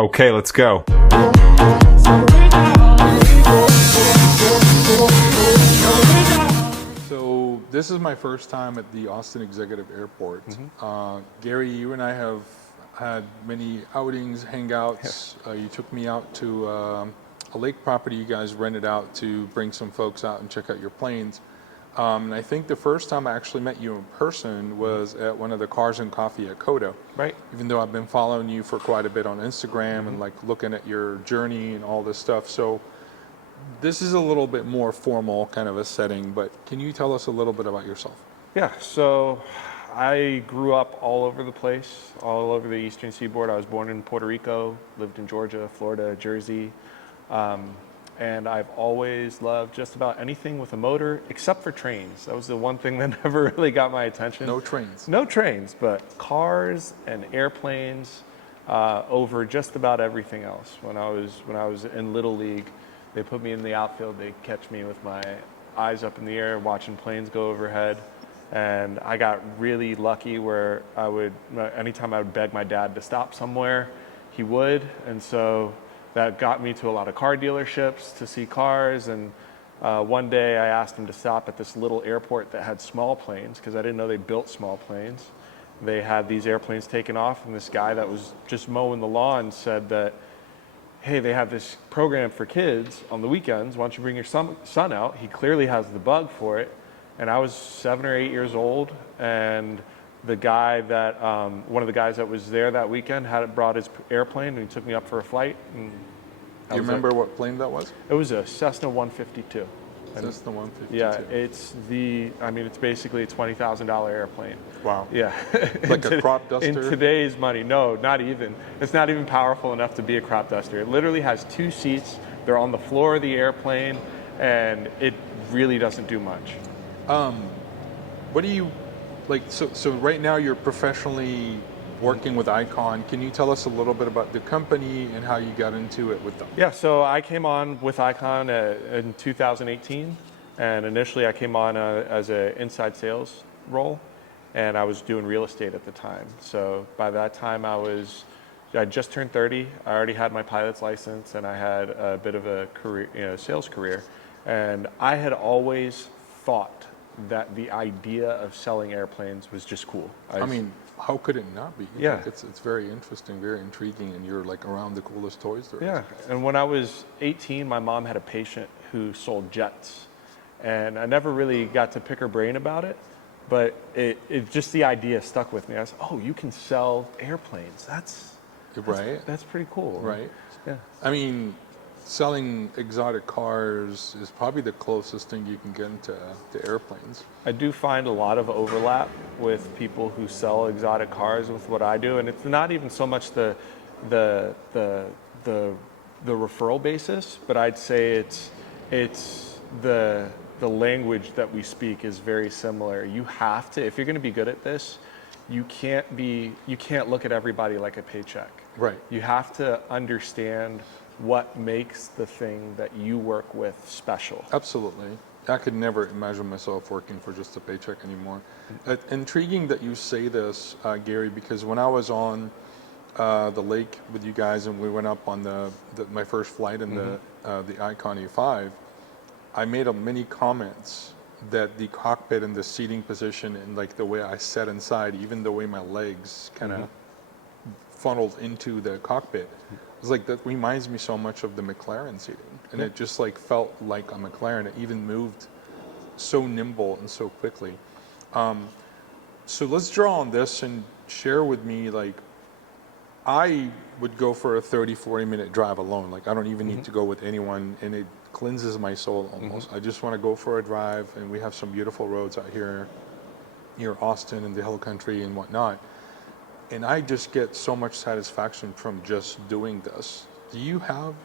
Okay, let's go. So this is my first time at the Austin Executive Airport. Gary, you and I have had many outings, hangouts. You took me out to a lake property you guys rented out to bring some folks out and check out your planes. And I think the first time I actually met you in person was at one of the Cars and Coffee at Coda. Right. Even though I've been following you for quite a bit on Instagram and like looking at your journey and all this stuff. So this is a little bit more formal kind of a setting, but can you tell us a little bit about yourself? Yeah, so I grew up all over the place, all over the Eastern Seaboard. I was born in Puerto Rico, lived in Georgia, Florida, Jersey. And I've always loved just about anything with a motor, except for trains. That was the one thing that never really got my attention. No trains. No trains, but cars and airplanes over just about everything else. When I was in Little League, they put me in the outfield. They catch me with my eyes up in the air, watching planes go overhead. And I got really lucky where anytime I would beg my dad to stop somewhere, he would. And so that got me to a lot of car dealerships to see cars. And one day I asked him to stop at this little airport that had small planes, because I didn't know they built small planes. They had these airplanes taken off, and this guy that was just mowing the lawn said that, hey, they have this program for kids on the weekends. Why don't you bring your son out? He clearly has the bug for it. And I was 7 or 8 years old, and the guy that, one of the guys that was there that weekend had brought his airplane, and he took me up for a flight. And Do you remember what plane that was? It was a Cessna 152. Cessna 152. Yeah, it's basically a $20,000 airplane. Wow. Yeah. Like a crop duster? In today's money, no, not even. It's not even powerful enough to be a crop duster. It literally has 2 seats. They're on the floor of the airplane, and it really doesn't do much. What do you, like, so right now you're professionally working with Icon. Can you tell us a little bit about the company and how you got into it with them? Yeah, so I came on with Icon in 2018, and initially I came on as an inside sales role, and I was doing real estate at the time. So by that time I just turned 30. I already had my pilot's license, and I had a bit of a career, sales career, and I had always thought that the idea of selling airplanes was just cool. I mean, how could it not be? Yeah. Like it's very interesting, very intriguing, and you're like around the coolest toys there is. Yeah, and when I was 18, my mom had a patient who sold jets, and I never really got to pick her brain about it, but it just the idea stuck with me. I was, oh, you can sell airplanes. That's pretty cool. Right. Yeah. I mean, selling exotic cars is probably the closest thing you can get into airplanes. I do find a lot of overlap with people who sell exotic cars with what I do, and it's not even so much the referral basis, but I'd say it's the language that we speak is very similar. You have to, if you're going to be good at this, you can't look at everybody like a paycheck. Right. You have to understand what makes the thing that you work with special. Absolutely. I could never imagine myself working for just a paycheck anymore. Intriguing that you say this, Gary, because when I was on the lake with you guys and we went up on my first flight in the Icon E5, I made many comments that the cockpit and the seating position and like the way I sat inside, even the way my legs kind of funneled into the cockpit, it was like that reminds me so much of the McLaren seating, and it just like felt like a McLaren. It even moved so nimble and so quickly. So let's draw on this and share with me, like, I would go for a 30-40 minute drive alone. Like I don't even need to go with anyone, and it cleanses my soul almost. I just want to go for a drive, and we have some beautiful roads out here near Austin and the Hill Country and whatnot. And I just get so much satisfaction from just doing this. Do you have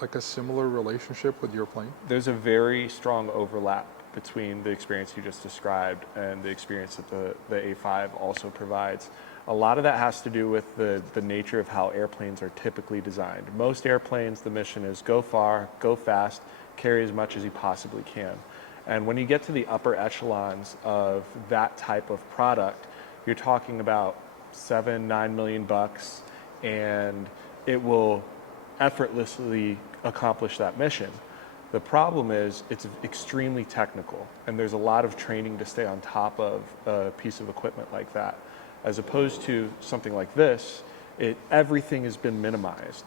like a similar relationship with your plane? There's a very strong overlap between the experience you just described and the experience that the A5 also provides. A lot of that has to do with the nature of how airplanes are typically designed. Most airplanes, the mission is go far, go fast, carry as much as you possibly can. And when you get to the upper echelons of that type of product, you're talking about $7-9 million bucks, and it will effortlessly accomplish that mission. The problem is it's extremely technical, and there's a lot of training to stay on top of a piece of equipment like that. As opposed to something like this, everything has been minimized.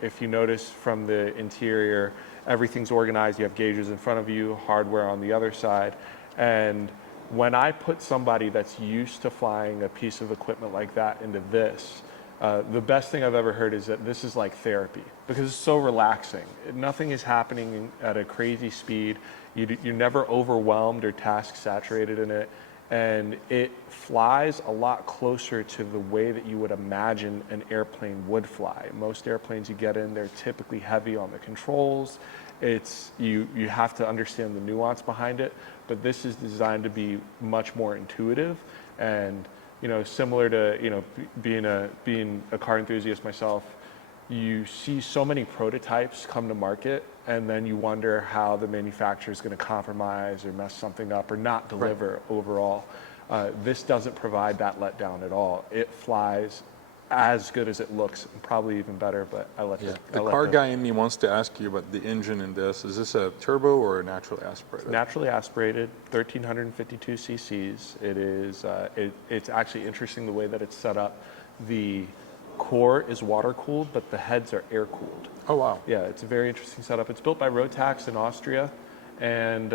If you notice from the interior, everything's organized. You have gauges in front of you, hardware on the other side. And when I put somebody that's used to flying a piece of equipment like that into this, the best thing I've ever heard is that this is like therapy because it's so relaxing. Nothing is happening at a crazy speed. You're never overwhelmed or task saturated in it. And it flies a lot closer to the way that you would imagine an airplane would fly. Most airplanes you get in, they're typically heavy on the controls. You have to understand the nuance behind it, but this is designed to be much more intuitive and similar to being a car enthusiast myself. You see so many prototypes come to market, and then you wonder how the manufacturer is going to compromise or mess something up or not deliver overall. This doesn't provide that letdown at all. It flies as good as it looks, and probably even better. But the car guy in me wants to ask you about the engine in this. Is this a turbo or a naturally aspirated? Naturally aspirated, 1,352 cc's. It is. It's actually interesting the way that it's set up. The core is water cooled, but the heads are air cooled. Oh wow! Yeah, it's a very interesting setup. It's built by Rotax in Austria, and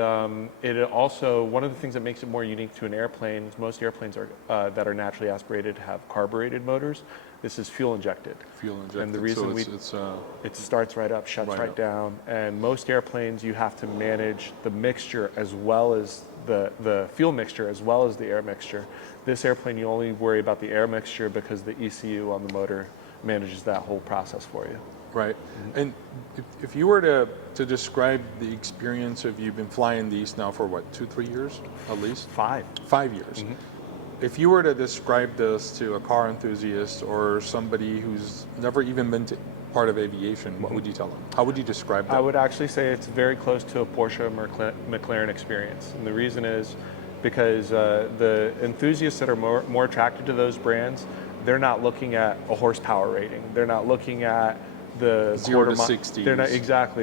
it also one of the things that makes it more unique to an airplane is most airplanes that are naturally aspirated have carbureted motors. This is fuel injected. Fuel injected. And the reason it starts right up, shuts right down, and most airplanes you have to manage the mixture as well as the fuel mixture as well as the air mixture. This airplane, you only worry about the air mixture because the ECU on the motor manages that whole process for you. Right. Mm-hmm. And if you were to describe the experience of you've been flying these now for what, 2-3 years at least? 5 years. Mm-hmm. If you were to describe this to a car enthusiast or somebody who's never even been to part of aviation, what would you tell them? How would you describe that? I would actually say it's very close to a Porsche McLaren experience. And the reason is because the enthusiasts that are more attracted to those brands, they're not looking at a horsepower rating. They're not looking at the 0 to 60s.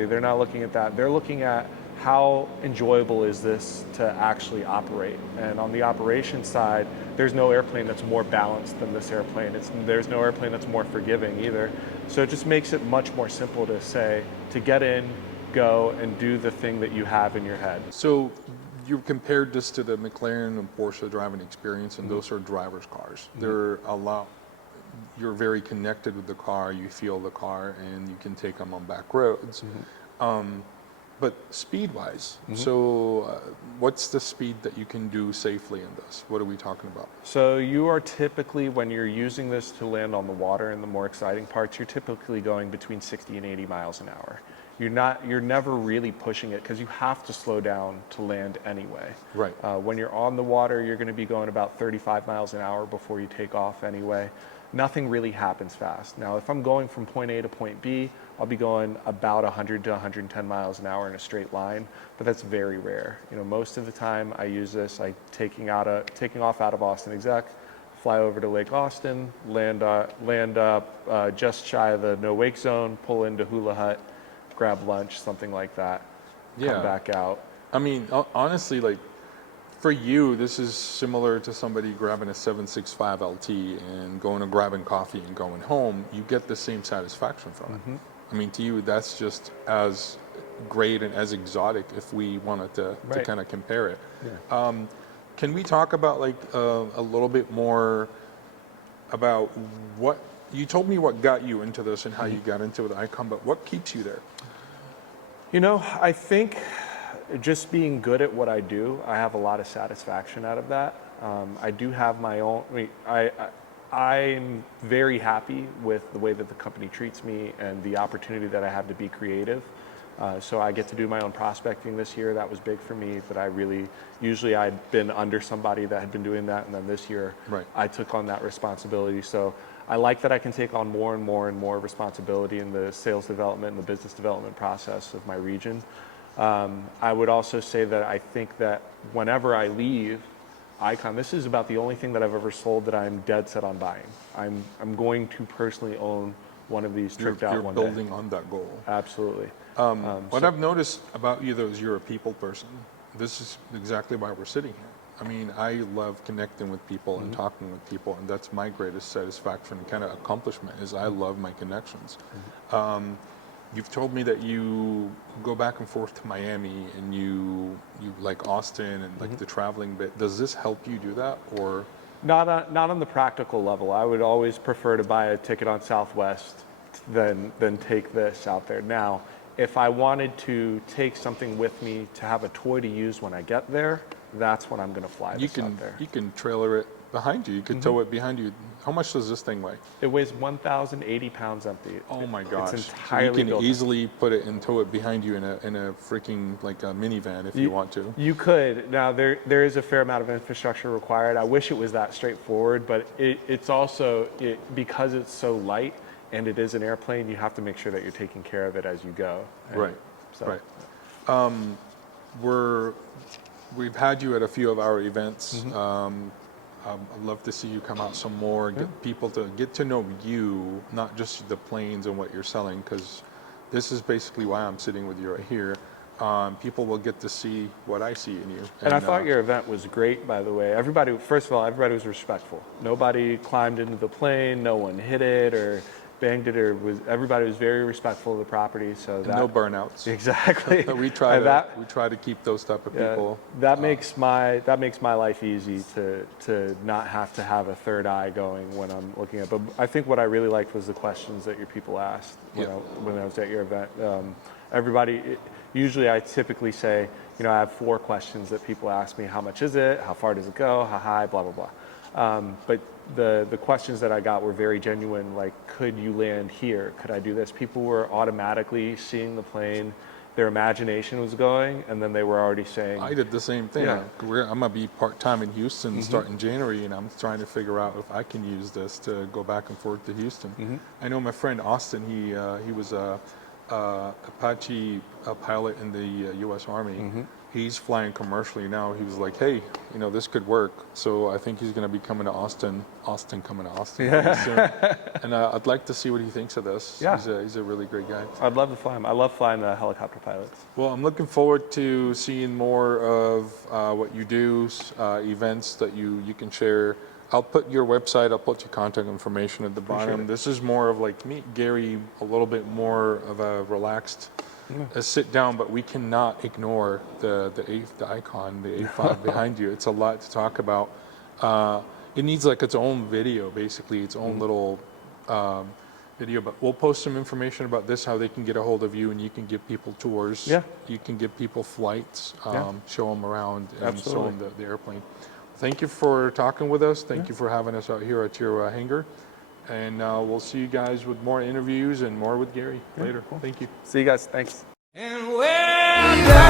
They're not looking at that. They're looking at how enjoyable is this to actually operate. And on the operation side, there's no airplane that's more balanced than this airplane. There's no airplane that's more forgiving either. So it just makes it much more simple to get in, go, and do the thing that you have in your head. So you compared this to the McLaren and Porsche driving experience, and those are driver's cars. They're you're very connected with the car, you feel the car, and you can take them on back roads. But speed-wise, so what's the speed that you can do safely in this? What are we talking about? So you are typically, when you're using this to land on the water in the more exciting parts, you're typically going between 60 and 80 miles an hour. You're never really pushing it because you have to slow down to land anyway. Right. When you're on the water, you're going to be going about 35 miles an hour before you take off anyway. Nothing really happens fast. Now, if I'm going from point A to point B, I'll be going about 100 to 110 miles an hour in a straight line, but that's very rare. Most of the time I use this, taking off out of Austin Exec, fly over to Lake Austin, land up just shy of the no wake zone, pull into Hula Hut, grab lunch, something like that, come back out. I mean, honestly, like, for you, this is similar to somebody grabbing a 765 LT and going and grabbing coffee and going home. You get the same satisfaction from it. I mean, to you, that's just as great and as exotic if we wanted to kind of compare it. Yeah. Can we talk about a little bit more about what you told me what got you into this and how you got into the Icon, but what keeps you there? I think just being good at what I do, I have a lot of satisfaction out of that. I do have my own. I'm very happy with the way that the company treats me and the opportunity that I have to be creative. So I get to do my own prospecting this year. That was big for me. That usually I'd been under somebody that had been doing that, and then this year I took on that responsibility. So I like that I can take on more and more and more responsibility in the sales development and the business development process of my region. I would also say that I think that whenever I leave Icon, this is about the only thing that I've ever sold that I'm dead set on buying. I'm going to personally own one of these You're, tricked out you're one building day. on that goal. Absolutely. What I've noticed about you, though, is you're a people person. This is exactly why we're sitting here. I mean, I love connecting with people and talking with people, and that's my greatest satisfaction and kind of accomplishment is I love my connections. You've told me that you go back and forth to Miami and you like Austin and like the traveling bit. Does this help you do that, or? Not on the practical level. I would always prefer to buy a ticket on Southwest than take this out there. Now, if I wanted to take something with me to have a toy to use when I get there, that's when I'm going to fly this out there. You can trailer it behind you. You can tow it behind you. How much does this thing weigh? It weighs 1,080 pounds empty. Oh my gosh! It's So entirely you can built. easily put it and tow it behind you in a freaking like a minivan if you want to. You could. Now, there is a fair amount of infrastructure required. I wish it was that straightforward, but it's also, because it's so light and it is an airplane, you have to make sure that you're taking care of it as you go. And Right, so, right. We've had you at a few of our events. I'd love to see you come out some more, get people to get to know you, not just the planes and what you're selling, because this is basically why I'm sitting with you right here. People will get to see what I see in you. And I thought your event was great, by the way. First of all, everybody was respectful. Nobody climbed into the plane, no one hit it or banged it, everybody was very respectful of the property. So and no burnouts. Exactly. we try to keep those type of people. That makes my life easy to not have to have a third eye going when I'm looking at. But I think what I really liked was the questions that your people asked. When I was at your event, usually I typically say, I have 4 questions that people ask me: how much is it? How far does it go? How high? Blah blah blah. But the questions that I got were very genuine, like, could you land here? Could I do this? People were automatically seeing the plane, their imagination was going, and then they were already saying... I did the same thing. Yeah. I'm going to be part-time in Houston starting in January, and I'm trying to figure out if I can use this to go back and forth to Houston. I know my friend Austin, he was a Apache pilot in the U.S. Army. He's flying commercially now. He was like, hey, this could work. So I think he's going to be coming to Austin. Coming to Austin pretty soon. And I'd like to see what he thinks of this. Yeah. He's a really great guy. I'd love to fly him. I love flying the helicopter pilots. Well, I'm looking forward to seeing more of what you do, events that you can share. I'll put your website, I'll put your contact information at the bottom. This is more of like meet Gary, a little bit more of a relaxed sit down, but we cannot ignore the icon, the A5 behind you. It's a lot to talk about. It needs like its own video, basically, its own little video, but we'll post some information about this, how they can get a hold of you, and you can give people tours. Yeah. You can give people flights, show them around, and Absolutely. show them the airplane. Thank you for talking with us. Thank you for having us out here at your hangar. And we'll see you guys with more interviews and more with Gary later. Cool. Thank you. See you guys. Thanks. And well done.